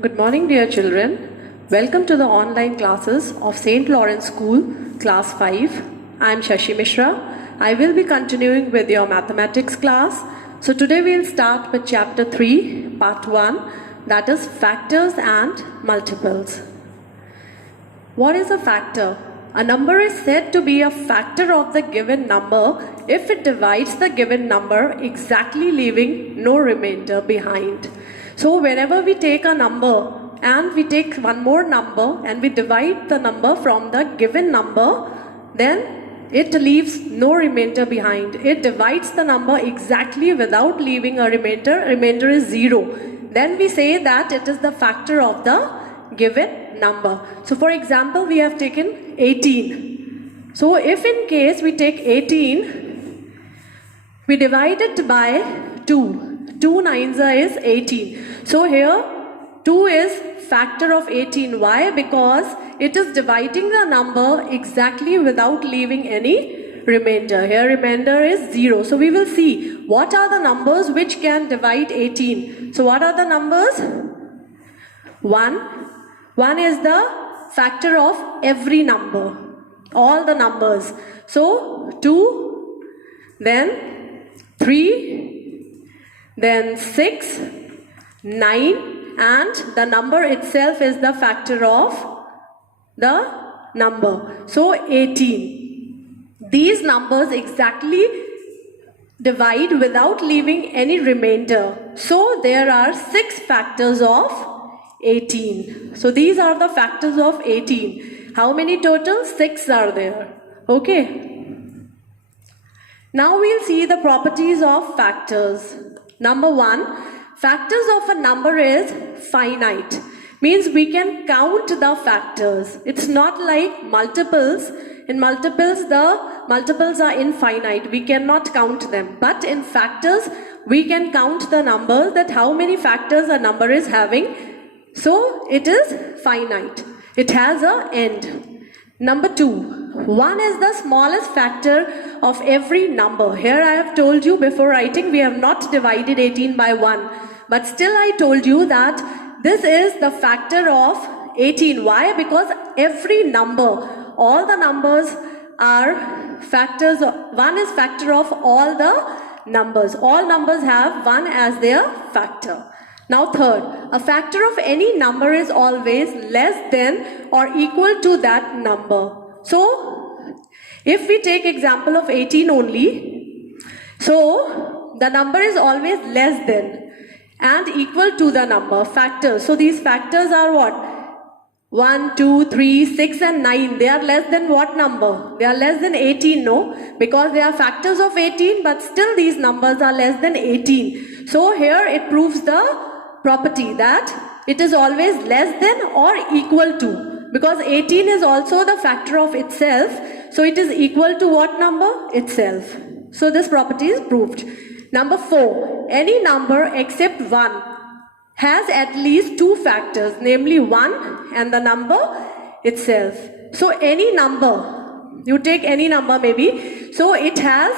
Good morning, dear children. Welcome to the online classes of St. Lawrence School, Class 5. I am Shashi Mishra. I will be continuing with your mathematics class. So today we will start with chapter 3, part 1, that is factors and multiples. What is a factor? A number is said to be a factor of the given number if it divides the given number exactly, leaving no remainder behind. So whenever we take a number and we take one more number and we divide the number from the given number, then it leaves no remainder behind. It divides the number exactly without leaving a remainder. Remainder is 0. Then we say that it is the factor of the given number. So for example, we have taken 18. So if in case we take 18, we divide it by 2. 2 nines is 18. So here 2 is factor of 18. Why? Because it is dividing the number exactly without leaving any remainder. Here remainder is 0. So we will see what are the numbers which can divide 18. So what are the numbers? 1. 1 is the factor of every number. All the numbers. So 2, then 3, then 6, 9, and the number itself is the factor of the number. So 18. These numbers exactly divide without leaving any remainder. So there are 6 factors of 18. So these are the factors of 18. How many total? 6 are there. Okay. Now we'll see the properties of factors. Number 1, factors of a number is finite. Means we can count the factors. It's not like multiples. In multiples, the multiples are infinite. We cannot count them. But in factors, we can count the numbers, that how many factors a number is having. So it is finite. It has an end. Number 2. 1 is the smallest factor of every number. Here I have told you before writing, we have not divided 18 by 1. But still I told you that this is the factor of 18. Why? Because every number, all the numbers are factors. 1 is factor of all the numbers. All numbers have 1 as their factor. Now third, a factor of any number is always less than or equal to that number. So, if we take example of 18 only, so the number is always less than and equal to the number, factors. So these factors are what? 1, 2, 3, 6 and 9. They are less than what number? They are less than 18, no? Because they are factors of 18, but still these numbers are less than 18. So here it proves the property that it is always less than or equal to. Because 18 is also the factor of itself, so it is equal to what number? Itself. So this property is proved. Number 4, any number except 1 has at least 2 factors, namely 1 and the number itself. So any number, you take any number maybe, so it has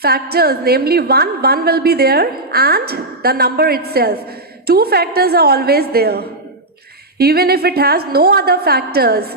factors, namely 1 will be there, and the number itself. 2 factors are always there. Even if it has no other factors,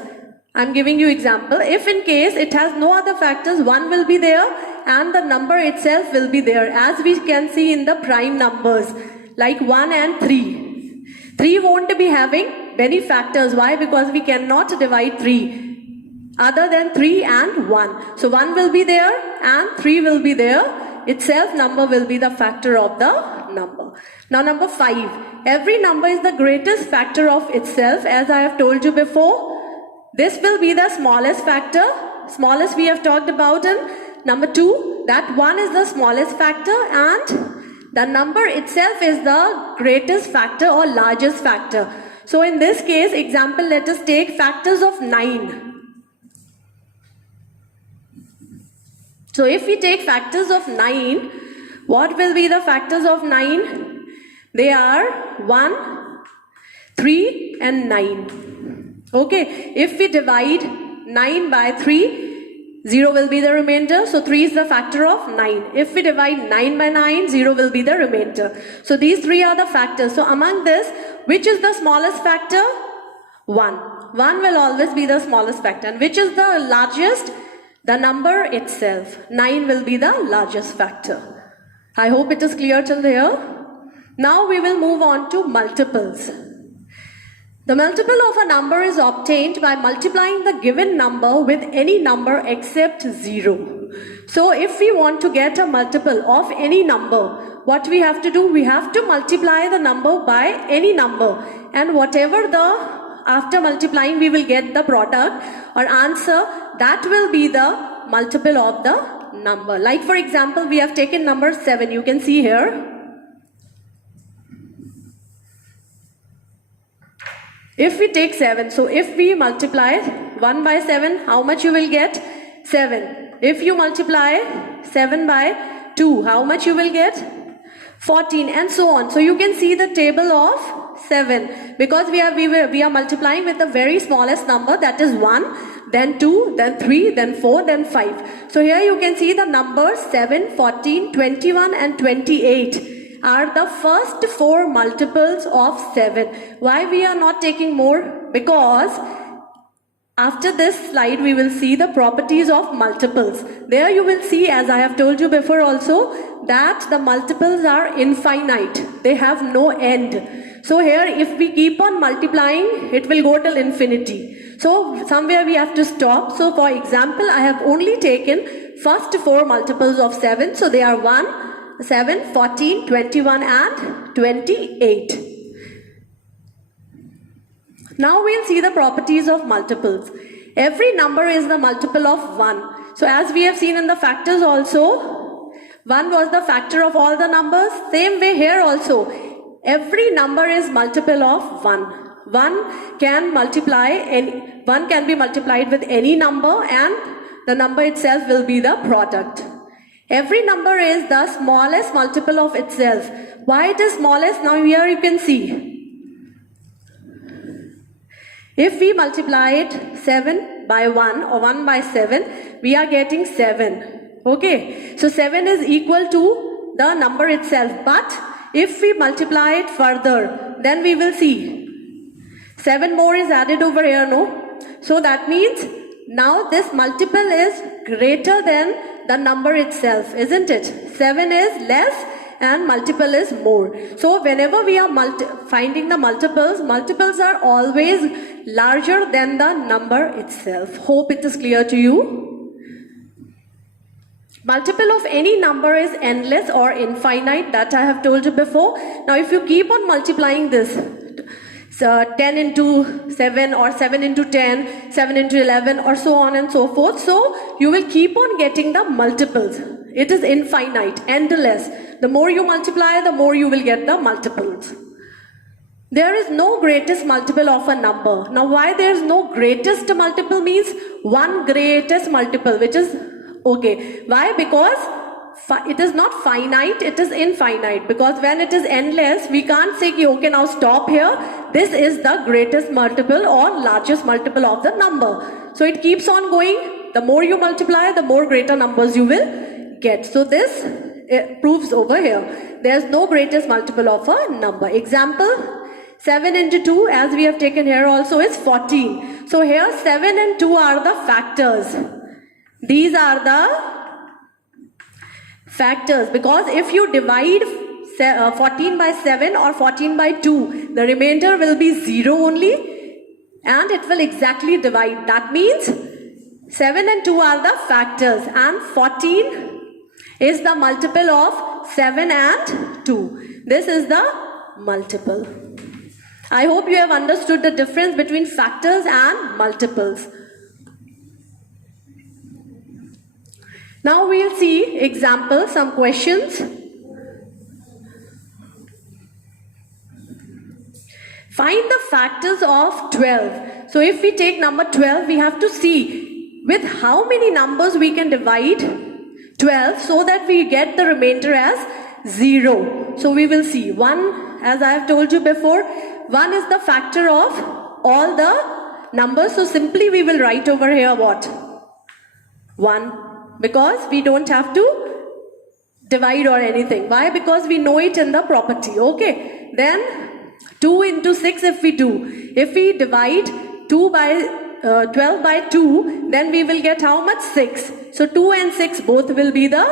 I'm giving you example. If in case it has no other factors, 1 will be there and the number itself will be there, as we can see in the prime numbers like 1 and 3. 3 won't be having many factors. Why? Because we cannot divide 3 other than 3 and 1. So 1 will be there and 3 will be there. Itself number will be the factor of the number. Now number 5. Every number is the greatest factor of itself, as I have told you before. This will be the smallest factor. Smallest we have talked about in number 2. That 1 is the smallest factor and the number itself is the greatest factor or largest factor. So in this case, example, let us take factors of 9. So if we take factors of 9, what will be the factors of 9? They are 1, 3 and 9. Okay, if we divide 9 by 3, 0 will be the remainder. So 3 is the factor of 9. If we divide 9 by 9, 0 will be the remainder. So these three are the factors. So among this, which is the smallest factor? 1. 1 will always be the smallest factor. And which is the largest? The number itself. 9 will be the largest factor. I hope it is clear till here. Now we will move on to multiples. The multiple of a number is obtained by multiplying the given number with any number except 0. So if we want to get a multiple of any number, what we have to do? We have to multiply the number by any number, and whatever after multiplying we will get the product or answer, that will be the multiple of the number. Like for example, we have taken number 7. You can see here. If we take 7, so if we multiply 1 by 7, how much you will get? 7. If you multiply 7 by 2, how much you will get? 14, and so on. So you can see the table of 7, because we are multiplying with the very smallest number, that is 1, then 2, then 3, then 4, then 5. So here you can see the numbers 7, 14, 21 and 28. Are the first 4 multiples of 7. Why we are not taking more? Because after this slide we will see the properties of multiples. There you will see, as I have told you before also, that the multiples are infinite. They have no end. So here if we keep on multiplying, it will go till infinity. So somewhere we have to stop. So for example, I have only taken first 4 multiples of 7. So they are 1, 7, 14, 21 and 28. Now we'll see the properties of multiples. Every number is the multiple of 1. So as we have seen in the factors also, 1 was the factor of all the numbers. Same way here also. Every number is multiple of 1. 1 can be multiplied with any number, and the number itself will be the product. Every number is the smallest multiple of itself. Why it is smallest? Now here you can see. If we multiply it 7 by 1 or 1 by 7, we are getting 7. Okay. So 7 is equal to the number itself. But if we multiply it further, then we will see 7 more is added over here, no? So that means now this multiple is greater than the number itself, isn't it? 7 is less and multiple is more. So whenever we are finding the multiples are always larger than the number itself. Hope it is clear to you. Multiple of any number is endless or infinite, that I have told you before. Now if you keep on multiplying this, so 10 into 7 or 7 into 10, 7 into 11 or so on and so forth. So you will keep on getting the multiples. It is infinite, endless. The more you multiply, the more you will get the multiples. There is no greatest multiple of a number. Now why there is no greatest multiple means one greatest multiple, which is okay. Why? Because it is not finite, it is infinite. Because when it is endless, we can't say, okay, now stop here. This is the greatest multiple or largest multiple of the number. So it keeps on going. The more you multiply, the more greater numbers you will get. So this proves over here. There's no greatest multiple of a number. Example, 7 into 2, as we have taken here also, is 14. So here 7 and 2 are the factors. These are the factors, because if you divide 14 by 7 or 14 by 2, the remainder will be 0 only, and it will exactly divide. That means 7 and 2 are the factors, and 14 is the multiple of 7 and 2. This is the multiple. I hope you have understood the difference between factors and multiples. Now we'll see examples, some questions. Find the factors of 12. So if we take number 12, we have to see with how many numbers we can divide 12 so that we get the remainder as 0. So we will see 1, as I have told you before, 1 is the factor of all the numbers. So simply we will write over here what? 1, because we don't have to divide or anything. Why? Because we know it in the property. Okay, then 2 into 6 if we do. If we divide 12 by 2, then we will get how much? 6. So 2 and 6 both will be the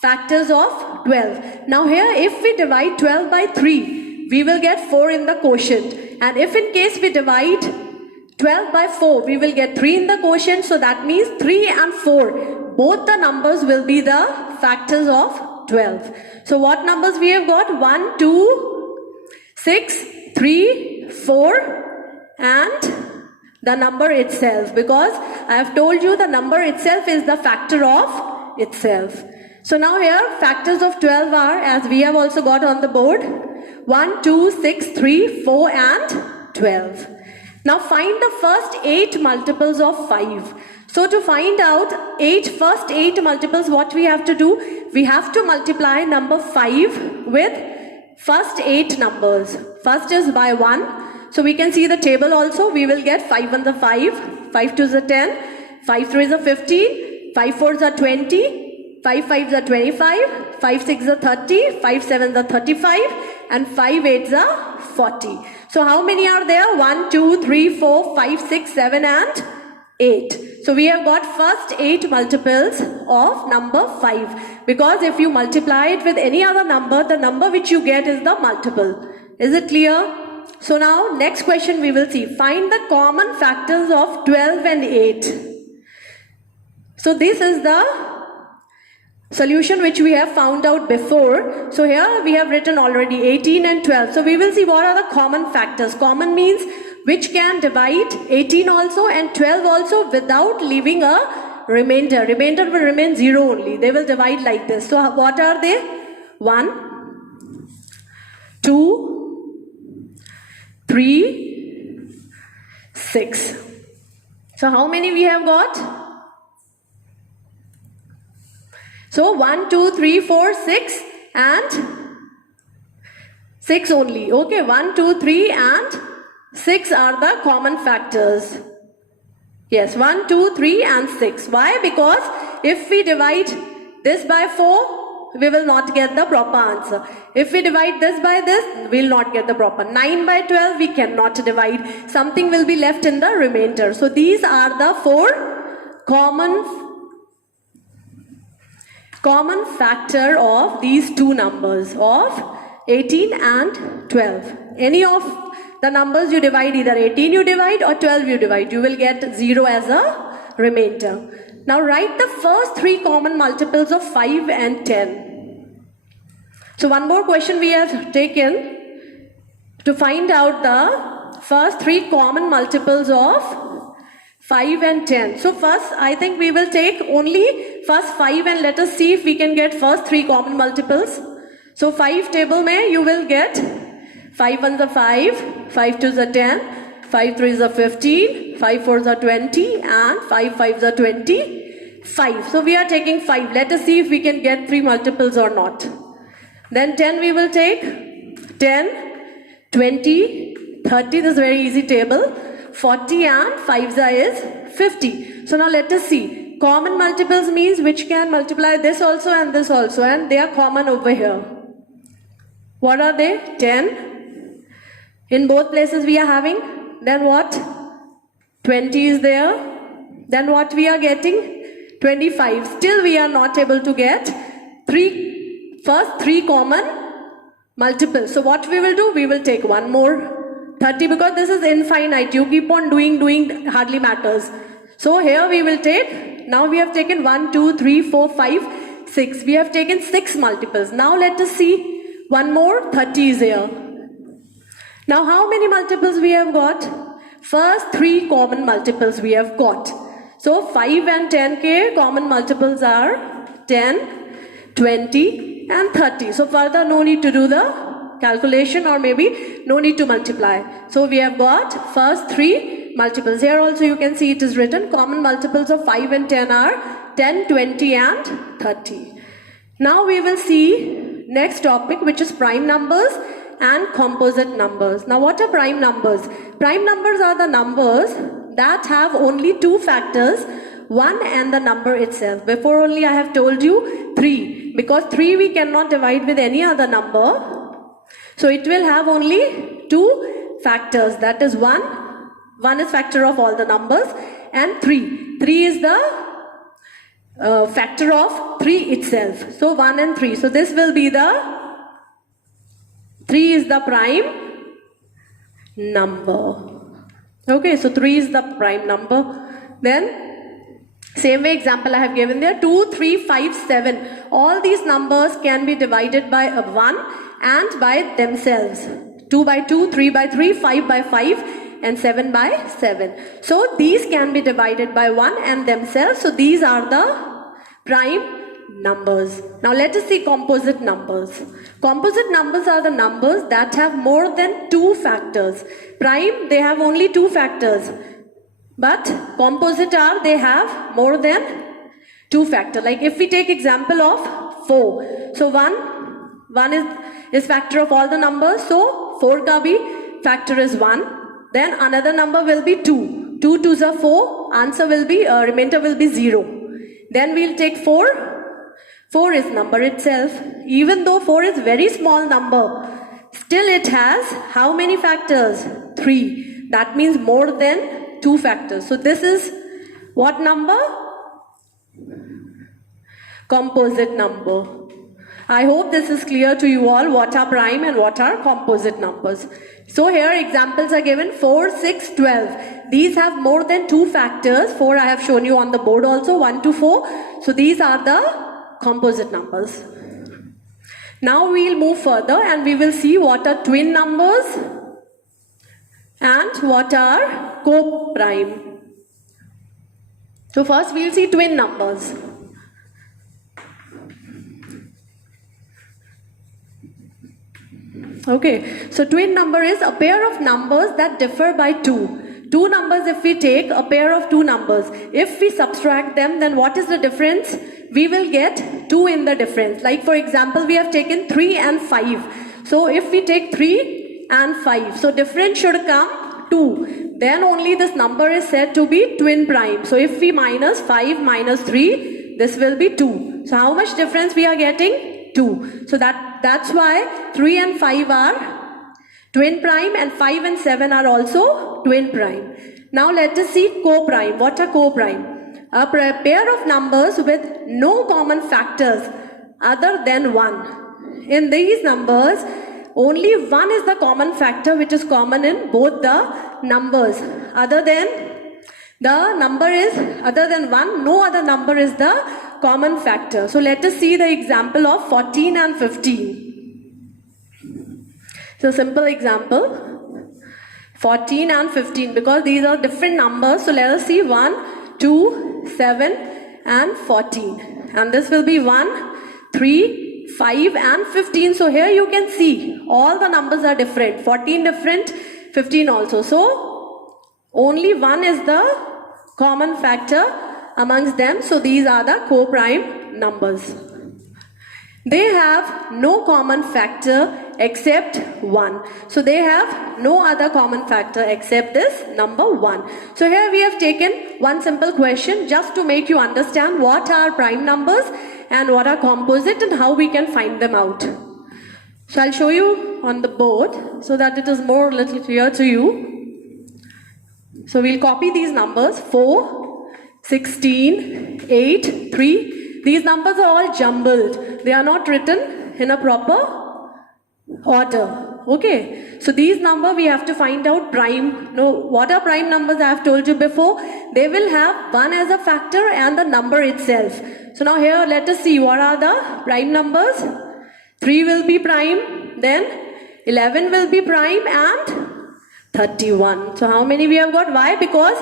factors of 12. Now here, if we divide 12 by 3, we will get 4 in the quotient. And if in case we divide 12 by 4, we will get 3 in the quotient. So that means 3 and 4, both the numbers will be the factors of 12. So what numbers we have got? 1, 2, 6, 3, 4 and the number itself, because I have told you the number itself is the factor of itself. So now here factors of 12 are, as we have also got on the board, 1, 2, 6, 3, 4 and 12. Now find the first 8 multiples of 5. So to find out first 8 multiples, what we have to do? We have to multiply number 5 with first 8 numbers. First is by 1. So we can see the table also. We will get 5 on the 5, 5 2 is a 10, 5 3 is a 15, 5 4 is a 20, 5 5 is a 25, 5 6 is a 30, 5 7 is a 35 and 5 8 is a 40. So how many are there? 1, 2, 3, 4, 5, 6, 7 and 8. So we have got first 8 multiples of number 5. Because if you multiply it with any other number, the number which you get is the multiple. Is it clear? So now next question we will see. Find the common factors of 12 and 8. So this is the solution which we have found out before. So here we have written already 18 and 12. So we will see what are the common factors. Common means which can divide 18 also and 12 also without leaving a remainder. Remainder will remain 0 only. They will divide like this. So what are they? 1, 2, 3, 6. So how many we have got? So 1, 2, 3, 4, 6 and 6 only. Okay, 1, 2, 3 and 6 are the common factors. Yes, 1, 2, 3 and 6. Why? Because if we divide this by 4, we will not get the proper answer. If we divide this by this, we will not get the proper. 9 by 12, we cannot divide. Something will be left in the remainder. So these are the 4 common factor of these two numbers of 18 and 12. Any of the numbers you divide, either 18 you divide or 12 you divide, you will get 0 as a remainder. Now write the first 3 common multiples of 5 and 10. So one more question we have taken to find out the first 3 common multiples of 5 and 10. So first I think we will take only first 5 and let us see if we can get first 3 common multiples. So 5 table mein you will get 5 1s are 5, 5 2s are 10, 5 3s are 15, 5 4s are 20 and 5 5s are 25. So we are taking 5. Let us see if we can get 3 multiples or not. Then 10 we will take 10, 20, 30, this is very easy table, 40 and 5s is 50. So now let us see. Common multiples means which can multiply this also and they are common over here. What are they? 10. In both places we are having. Then what? 20 is there. Then what we are getting? 25. Still we are not able to get first 3 common multiples. So what we will do? We will take one more. 30, because this is infinite. You keep on doing, hardly matters. So here we will take, now we have taken 1, 2, 3, 4, 5, 6. We have taken 6 multiples. Now let us see. One more, 30 is here. Now how many multiples we have got? First 3 common multiples we have got. So 5 and 10k common multiples are 10, 20 and 30. So further no need to do the calculation or maybe no need to multiply. So we have got first 3 multiples. Here also you can see it is written common multiples of 5 and 10 are 10, 20 and 30. Now we will see next topic, which is prime numbers and composite numbers. Now what are prime numbers? Prime numbers are the numbers that have only 2 factors. 1 and the number itself. Before only I have told you 3, because 3 we cannot divide with any other number. So it will have only 2 factors, that is 1 is factor of all the numbers, and 3 is the factor of 3 itself. So 1 and 3. So this will be the 3 is the prime number. Okay, so 3 is the prime number. Then same way example I have given there, 2, 3, 5, 7. All these numbers can be divided by a 1 and by themselves. 2 by 2, 3 by 3, 5 by 5 and 7 by 7. So these can be divided by 1 and themselves. So these are the prime numbers. Now let us see composite numbers. Composite numbers are the numbers that have more than 2 factors. Prime, they have only 2 factors. But composite are, they have more than 2 factors. Like if we take example of 4. So 1 is factor of all the numbers. So 4 ka bhi factor is 1. Then another number will be 2. 2 2s are 4. Answer will be, remainder will be 0. Then we'll take 4. 4 is number itself. Even though 4 is very small number, still it has how many factors? 3. That means more than 2 factors. So this is what number? Composite number. I hope this is clear to you all what are prime and what are composite numbers. So here examples are given 4, 6, 12. These have more than 2 factors. 4 I have shown you on the board also, 1 to 4. So these are the composite numbers. Now we will move further and we will see what are twin numbers and what are co-prime. So first we will see twin numbers. Okay, so twin number is a pair of numbers that differ by 2. 2 numbers, if we take a pair of 2 numbers, if we subtract them, then what is the difference? We will get 2 in the difference. Like for example, we have taken 3 and 5. So if we take 3 and 5, so difference should come 2. Then only this number is said to be twin prime. So if we minus 5 minus 3, this will be 2. So how much difference we are getting? 2. So that's why 3 and 5 are twin prime and 5 and 7 are also twin prime. Now let us see co-prime. What are co-prime? A pair of numbers with no common factors other than 1. In these numbers, only 1 is the common factor which is common in both the numbers. Other than 1, no other number is the common factor. So let us see the example of 14 and 15. So simple example, 14 and 15, because these are different numbers. So let us see 1, 2, 7 and 14. And this will be 1, 3, 5 and 15. So here you can see all the numbers are different. 14 different, 15 also. So only 1 is the common factor amongst them. So these are the co-prime numbers. They have no common factor except 1. So they have no other common factor except this number 1. So here we have taken one simple question just to make you understand what are prime numbers and what are composite and how we can find them out. So I'll show you on the board so that it is more little clear to you. So we'll copy these numbers 4, 16, 8, 3. These numbers are all jumbled. They are not written in a proper order. Okay. So these numbers we have to find out prime. No, what are prime numbers? I have told you before. They will have 1 as a factor and the number itself. So now here let us see what are the prime numbers. 3 will be prime. Then 11 will be prime and 31. So how many we have got? Why? Because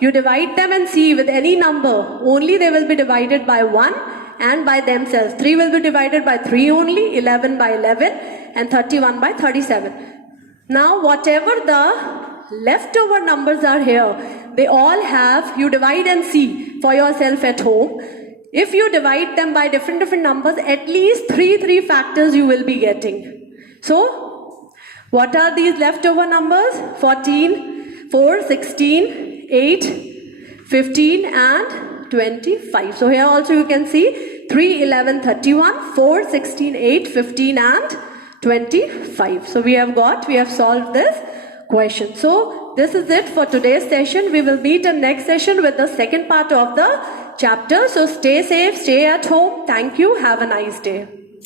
you divide them and see with any number, only they will be divided by 1 and by themselves. 3 will be divided by 3 only, 11 by 11 and 31 by 37. Now whatever the leftover numbers are here, they all have, you divide and see for yourself at home. If you divide them by different numbers, at least 3 factors you will be getting. So what are these leftover numbers? 14, 4, 16, 8, 15 and 25. So here also you can see 3, 11, 31, 4, 16, 8, 15 and 25. So we have solved this question. So this is it for today's session. We will meet in next session with the second part of the chapter. So stay safe, stay at home. Thank you. Have a nice day.